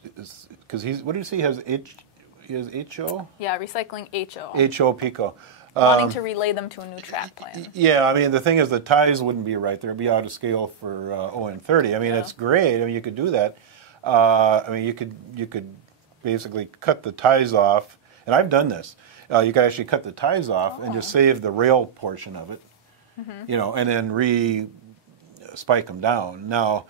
because what did you say? He has HO? Yeah, recycling HO. HO Pico. Wanting to relay them to a new track plan. Yeah, I mean, the thing is, the ties wouldn't be right there. It'd be out of scale for ON30. I mean, it's great. I mean, you could do that. I mean, you could basically cut the ties off, and I've done this. You could actually cut the ties off and just save the rail portion of it, and then re-spike them down. Now,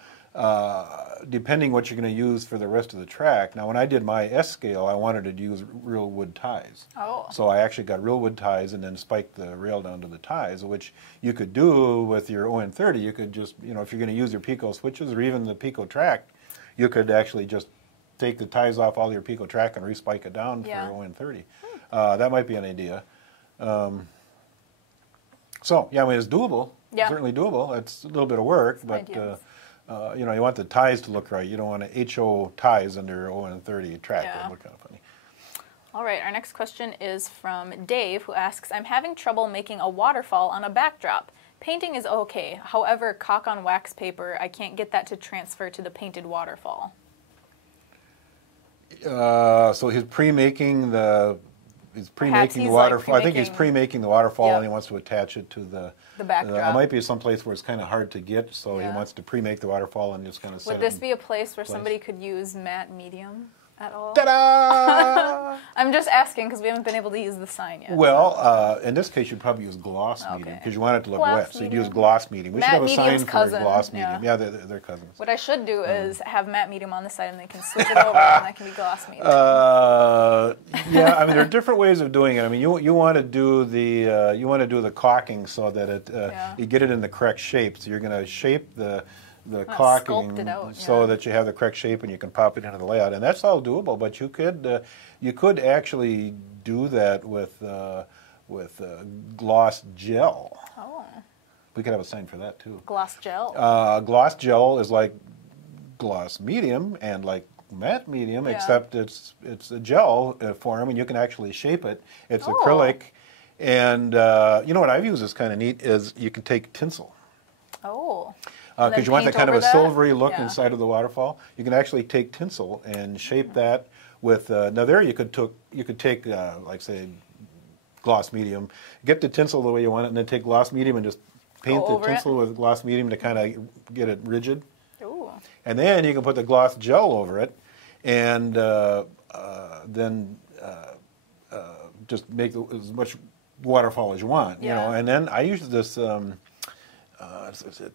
depending what you're going to use for the rest of the track. Now, when I did my S scale, I wanted to use real wood ties. Oh. So I actually got real wood ties and then spiked the rail down to the ties, which you could do with your ON30. You could just, if you're going to use your Pico switches or even the Pico track, you could actually just take the ties off all your Pico track and re-spike it down for ON30. That might be an idea. So, yeah, I mean, it's doable. Yeah. Certainly doable. It's a little bit of work, but you want the ties to look right. You don't want to HO ties under ON30 track. That would look kind of funny. All right, our next question is from Dave, who asks, I'm having trouble making a waterfall on a backdrop. Painting is okay. However, caulk on wax paper, I can't get that to transfer to the painted waterfall. So he's pre-making the waterfall. I think he's pre-making the waterfall, and he wants to attach it to the backdrop. It might be some place where it's kind of hard to get, so he wants to pre-make the waterfall and just kind of set Would this be a place where somebody could use matte medium? At all? Ta-da! I'm just asking because we haven't been able to use the sign yet. Well, in this case, you'd probably use gloss medium because you want it to look Gloss wet. So you'd use medium. gloss medium. We Matte should have a medium's sign cousin, for gloss yeah. medium. Yeah, they're cousins. What I should do is have matte medium on the side and they can switch it over and that can be gloss medium. Yeah, I mean there are different ways of doing it. I mean you want to do the caulking so that you get it in the correct shape. So you're going to shape the caulking sculpt it out, so yeah. that you have the correct shape and you can pop it into the layout, and that's all doable. But you could actually do that with gloss gel. Oh, We could have a sign for that too. gloss gel. Gloss gel is like gloss medium and like matte medium, Yeah. except it's a gel form, and you can actually shape it. It's Oh. acrylic, and you know what I've used is kind of neat is you can take tinsel. Oh. And then Because you want that paint kind of a over that? silvery look Yeah. inside of the waterfall. You can actually take tinsel and shape that with. Now there you could take like say gloss medium, get the tinsel the way you want it, and then take gloss medium and just paint the over it? tinsel with gloss medium to kind of get it rigid. Ooh. And then you can put the gloss gel over it, and then just make as much waterfall as you want. You know. Yeah. And then I use this.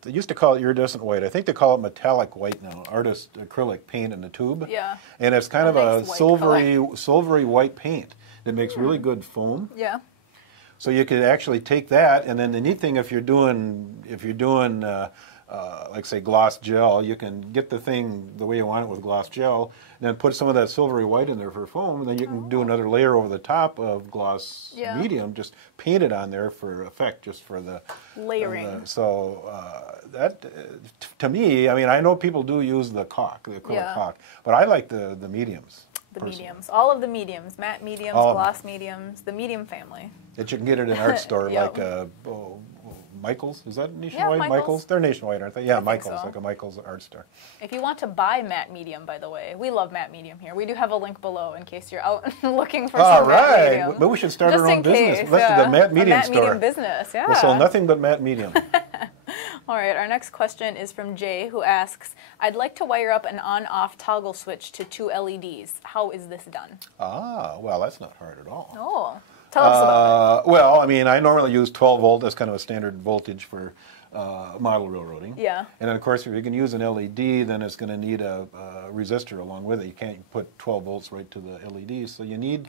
They used to call it iridescent white. I think they call it metallic white now. Artist acrylic paint in a tube. Yeah. And it's kind That of a makes white silvery white paint that makes really good foam. Yeah. So you could actually take that, and then the neat thing if you're doing like say gloss gel, you can get the thing the way you want it with gloss gel, and then put some of that silvery white in there for foam, and then you can do another layer over the top of gloss Yeah. medium, just paint it on there for effect, just for the Layering. that to me, I mean, I know people do use the caulk, the acrylic Yeah. caulk, but I like the mediums. The personally. mediums. All of the mediums. Matte mediums, All of them. gloss mediums, the medium family. That you can get it in an art store Yep. like Michaels. Is that nationwide? Michaels. They're nationwide, aren't they? Yeah, think Michaels, so. like a Michaels art store. If you want to buy matte medium, by the way, we love matte medium here. We do have a link below in case you're out looking for All some matte right, medium. but we should start Just our own in business. case, Let's do yeah. the matte medium a matte store. medium business, yeah. We'll sell nothing but matte medium. All right, our next question is from Jay, who asks, I'd like to wire up an on-off toggle switch to 2 LEDs. How is this done? Well, that's not hard at all. Oh, tell us about Well, I mean, I normally use 12 volt. That's kind of a standard voltage for model railroading. it. Yeah. And then, of course, if you can use an LED, then it's going to need a resistor along with it. You can't put 12 volts right to the LED, so you need,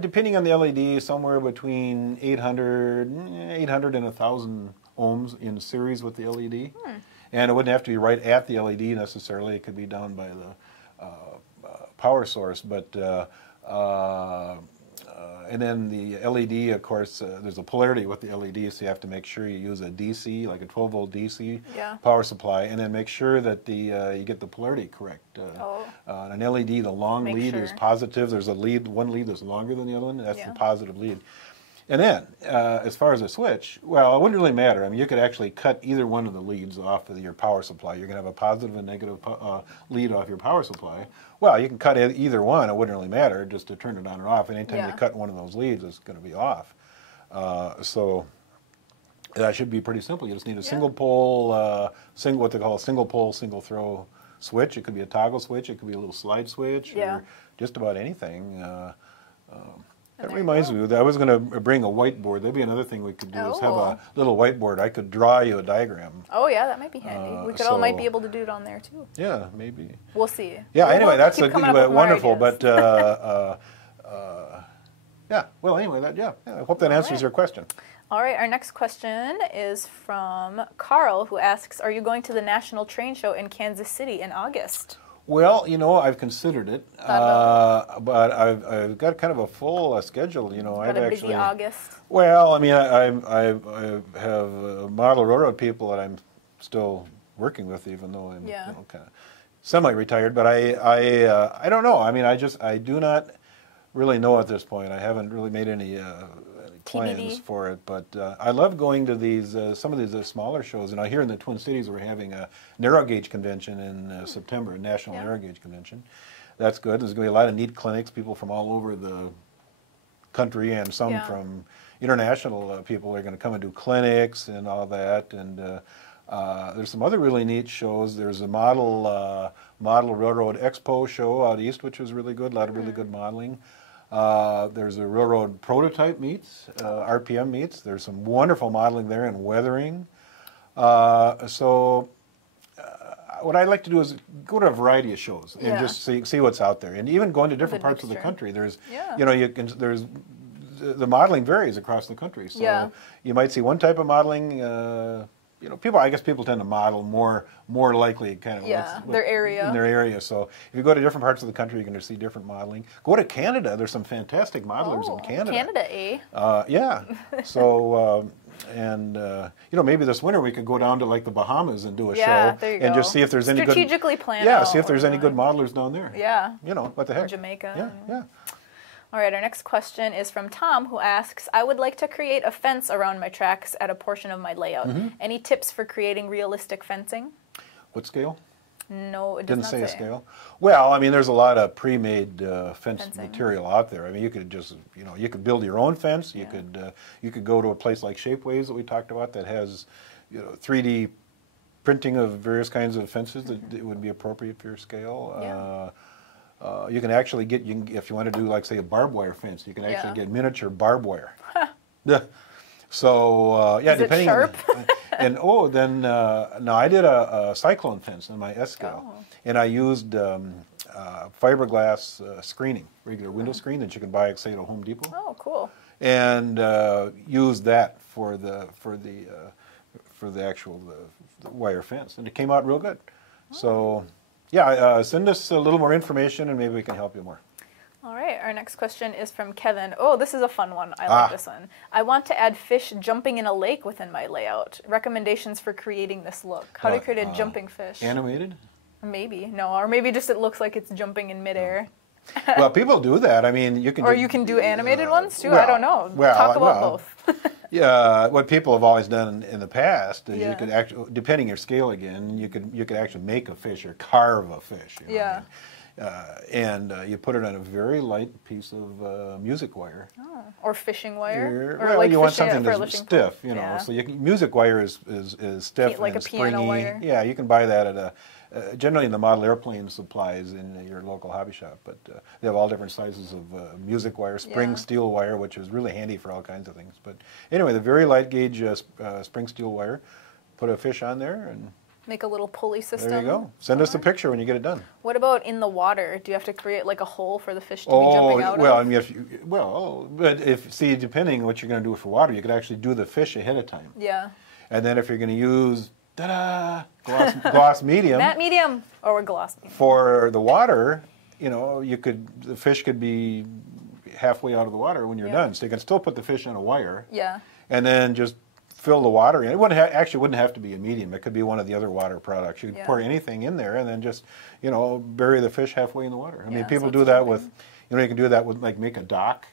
depending on the LED, somewhere between 800 and 1,000 ohms in series with the LED. And it wouldn't have to be right at the LED necessarily. It could be down by the power source, but and then the LED, of course, there's a polarity with the LED, so you have to make sure you use a DC, like a 12-volt DC Yeah. power supply, and then make sure that you get the polarity correct. An LED, the long Make lead is sure. positive. There's one lead that's longer than the other one. That's Yeah. the positive lead. And then, as far as a switch, well, it wouldn't really matter. I mean, you could actually cut either one of the leads off of your power supply. You're going to have a positive and negative lead off your power supply. Well, you can cut either one. It wouldn't really matter just to turn it on or off. Anytime Yeah. you cut one of those leads, it's going to be off. So that should be pretty simple. You just need a single pole, what they call a single pole, single throw switch. It could be a toggle switch. It could be a little slide switch, Yeah. or just about anything. That there you reminds go. me, I was going to bring a whiteboard. That'd be another thing we could do is have Oh. a little whiteboard. I could draw you a diagram. Oh, yeah, that might be handy. We could all might be so- able to do it on there, too. Yeah, maybe. We'll see. Yeah, We'll anyway, that's keep coming up with more wonderful. ideas. But, yeah, well, anyway, I hope that answers right. your question. All right, our next question is from Carl, who asks, are you going to the National Train Show in Kansas City in August? Well, I've considered it, but I've got kind of a full schedule. Got a busy August. Well, I mean, I have model railroad people that I'm still working with, even though I'm kind of semi-retired. But I don't know. I mean, I do not really know at this point. I haven't really made any plans TBD. for it. But I love going to these some of these smaller shows. And here in the Twin Cities, we're having a narrow gauge convention in September, a national narrow gauge convention. That's good. There's going to be a lot of neat clinics, people from all over the country, and some from international people are going to come and do clinics and all that. And There's some other really neat shows. There's a model railroad expo show out east, which was really good. A lot of really good modeling. There's a railroad prototype meets, RPM meets. There's some wonderful modeling there and weathering. What I like to do is go to a variety of shows and just see what's out there, and even going to different parts of the country. There's, you know, there's the modeling varies across the country. So you might see one type of modeling. You know, I guess people tend to model more likely kind of their area. In their area. So if you go to different parts of the country, you're going to see different modeling. Go to Canada. There's some fantastic modelers in Canada. Canada, eh? Yeah. So. You know, maybe this winter we could go down to like the Bahamas and do a show there you and go. just see if there's any good strategically plan. see if there's any good modelers down there. Yeah. You know, what the heck? Jamaica. Yeah. All right, our next question is from Tom, who asks, I would like to create a fence around my tracks at a portion of my layout. Any tips for creating realistic fencing? What scale? No, it does Didn't not say a scale. Well, I mean, there's a lot of pre-made fence Fencing. material out there. I mean, you could just, you know, you could build your own fence. You could go to a place like Shapeways that we talked about that has, you know, 3D printing of various kinds of fences that it would be appropriate for your scale. You can actually get, if you want to do, like, say, a barbed wire fence, you can actually get miniature barbed wire. Yeah. So, Is depending it sharp? No, I did a cyclone fence in my S scale, and I used fiberglass screening, regular window screen that you can buy, say, at Home Depot. Oh, cool. And used that for the actual the wire fence, and it came out real good. So, send us a little more information, and maybe we can help you more. All right, our next question is from Kevin. Oh, this is a fun one. I like this one. I want to add fish jumping in a lake within my layout. Recommendations for creating this look. How to create a jumping fish? Animated? Maybe. No, or maybe just it looks like it's jumping in midair. Well, people do that. I mean, you can. Or you can do animated ones too. I don't know. Talk about both. Yeah, what people have always done in the past is you could actually, depending your scale again, you could actually make a fish or carve a fish. You know and you put it on a very light piece of music wire. Or fishing wire. Well, like you want something that's stiff, you know. Yeah. So music wire is stiff like and a piano springy. wire. Yeah, you can buy that at generally in the model airplane supplies in your local hobby shop. But they have all different sizes of music wire, spring steel wire, which is really handy for all kinds of things. But anyway, the very light gauge spring steel wire, put a fish on there and make a little pulley system. there you go. Send us a picture when you get it done. What about in the water? Do you have to create like a hole for the fish to be jumping out well, of? I mean, but depending on what you're going to do for water, you could actually do the fish ahead of time. Yeah. And then if you're going to use gloss medium, matte medium or gloss medium for the water, you know, the fish could be halfway out of the water when you're done, so you can still put the fish on a wire. Yeah. And then just fill the water in. It wouldn't have to be a medium. It could be one of the other water products. You could pour anything in there and then just, you know, bury the fish halfway in the water. I mean, people do that with, you know, you can do that with, like, make a dock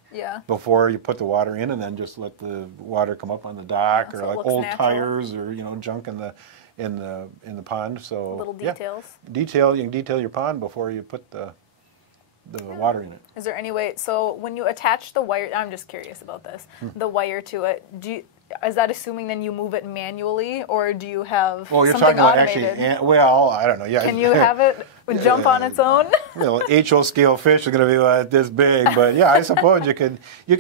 before you put the water in, and then just let the water come up on the dock, or like old tires, or, you know, junk in the pond. So little details. You can detail your pond before you put the water in it. Is there any way? So when you attach the wire, I'm just curious about this. The wire to it. Is that assuming then you move it manually, or do you have you're something talking about automated? actually. Well, I don't know. Yeah. Can you have it jump on its own? You know, HO scale fish are going to be this big, but yeah, I suppose you could.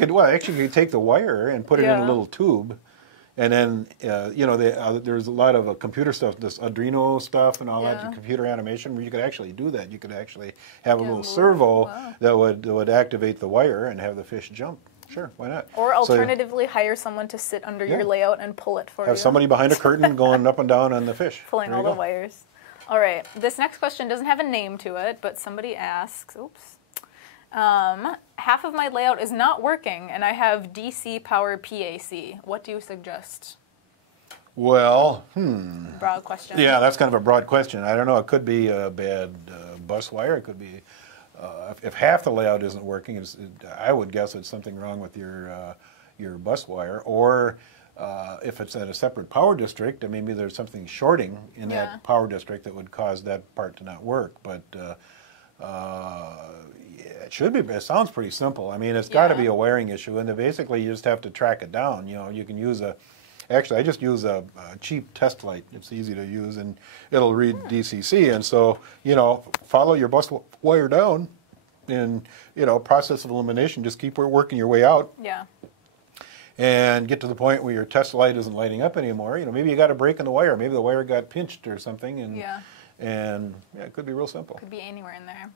Well, actually, you could take the wire and put it in a little tube, and then you know, there's a lot of computer stuff, this Arduino stuff and all that, computer animation, where you could actually do that. You could actually have a little servo that would activate the wire and have the fish jump. Sure, why not? Or alternatively, hire someone to sit under your layout and pull it for you. Have somebody behind a curtain going up and down on the fish. Pulling all the wires. All right, this next question doesn't have a name to it, but somebody asks, half of my layout is not working, and I have DC power PAC. What do you suggest? Well, Broad question. Yeah, that's kind of a broad question. I don't know. It could be a bad bus wire. It could be... if half the layout isn't working, I would guess it's something wrong with your bus wire. Or if it's at a separate power district, maybe there's something shorting in that power district that would cause that part to not work. But it should be. It sounds pretty simple. I mean, it's got to be a wiring issue, and basically you just have to track it down. You know, you can use Actually, I just use a cheap test light. It's easy to use, and it'll read DCC. And so, follow your bus wire down, and process of elimination. Just keep working your way out. Yeah. And get to the point where your test light isn't lighting up anymore. Maybe you got a break in the wire. Maybe the wire got pinched or something. And it could be real simple. Could be anywhere in there.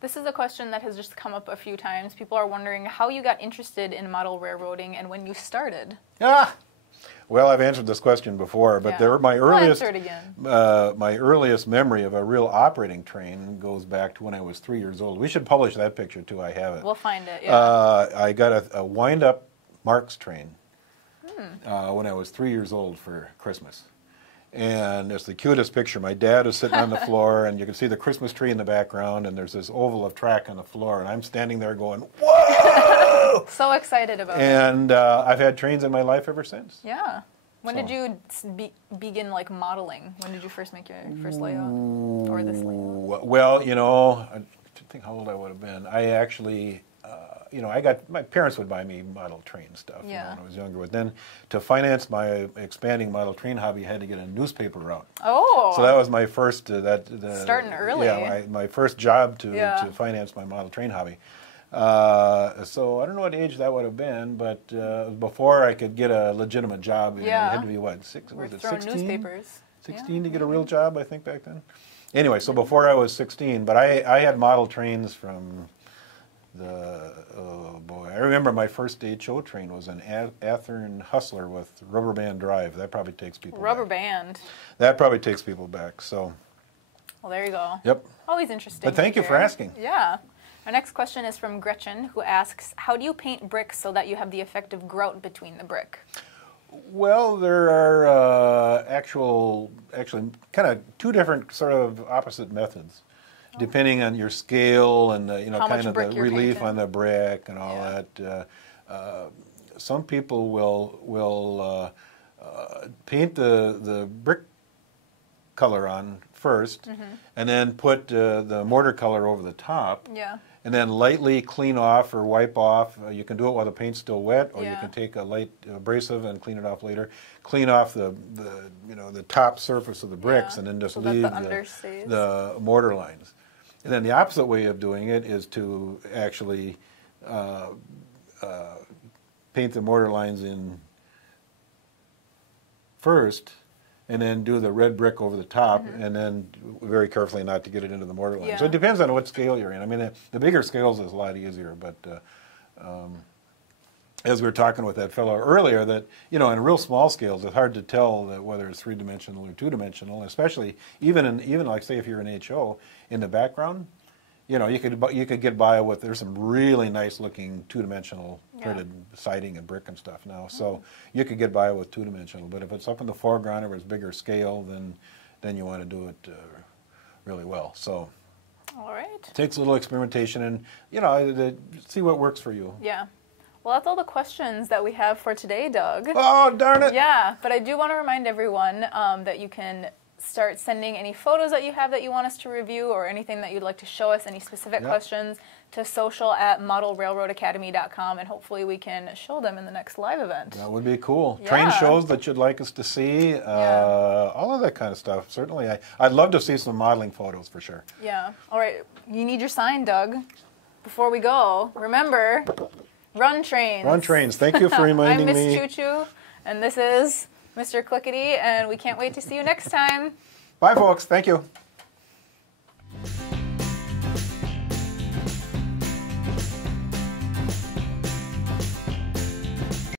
This is a question that has just come up a few times. People are wondering how you got interested in model railroading and when you started. Well, I've answered this question before, but my earliest memory of a real operating train goes back to when I was 3 years old. We should publish that picture too. I have it. We'll find it. Yeah. I got a wind-up Marx train when I was 3 years old for Christmas. And it's the cutest picture. My dad is sitting on the floor, and you can see the Christmas tree in the background, and there's this oval of track on the floor, and I'm standing there going, whoa! So excited about it. And I've had trains in my life ever since. Yeah. When did you begin modeling? When did you first make your first layout or this layout? Well, I think how old I would have been. I actually... my parents would buy me model train stuff when I was younger. But then to finance my expanding model train hobby, I had to get a newspaper route. Oh. So that was my first... starting early. Yeah, my first job to finance my model train hobby. So I don't know what age that would have been, but before I could get a legitimate job, it had to be, what, 16? Newspapers. 16 to get a real job, I think, back then. Anyway, so before I was 16, but I had model trains from... I remember my first HO train was an Athearn Hustler with rubber band drive. That probably takes people Rubber band. That probably takes people back, so. Well, there you go. Yep. Always interesting. But thank you for asking. Yeah. Our next question is from Gretchen, who asks, how do you paint bricks so that you have the effect of grout between the brick? Well, there are actually kind of two different sort of opposite methods. Depending on your scale and kind of the relief on the brick and all that, some people will paint the brick color on first, and then put the mortar color over the top, and then lightly clean off or wipe off. You can do it while the paint's still wet, or you can take a light abrasive and clean it off later. Clean off the top surface of the bricks, and then just leave the mortar lines. And then the opposite way of doing it is to actually paint the mortar lines in first, and then do the red brick over the top, and then very carefully not to get it into the mortar line. So it depends on what scale you're in. I mean, the bigger scales is a lot easier, but as we were talking with that fellow earlier, that in real small scales, it's hard to tell that whether it's three-dimensional or two-dimensional, especially even like say if you're an HO in the background, you could get by with, there's some really nice looking two-dimensional printed siding and brick and stuff now, so you could get by with two-dimensional. But if it's up in the foreground or it's bigger scale, then you want to do it really well. So. All right. It takes a little experimentation and see what works for you. Yeah. Well, that's all the questions that we have for today, Doug. Oh, darn it! Yeah, but I do want to remind everyone that you can start sending any photos that you have that you want us to review or anything that you'd like to show us, any specific questions, to social@modelrailroadacademy.com, and hopefully we can show them in the next live event. That would be cool. Yeah. Train shows that you'd like us to see, all of that kind of stuff. Certainly, I'd love to see some modeling photos for sure. Yeah. All right, you need your sign, Doug. Before we go, remember... Run trains. Run trains. Thank you for reminding me. I'm Miss Choo Choo, and this is Mr. Clickety, and we can't wait to see you next time. Bye, folks. Thank you.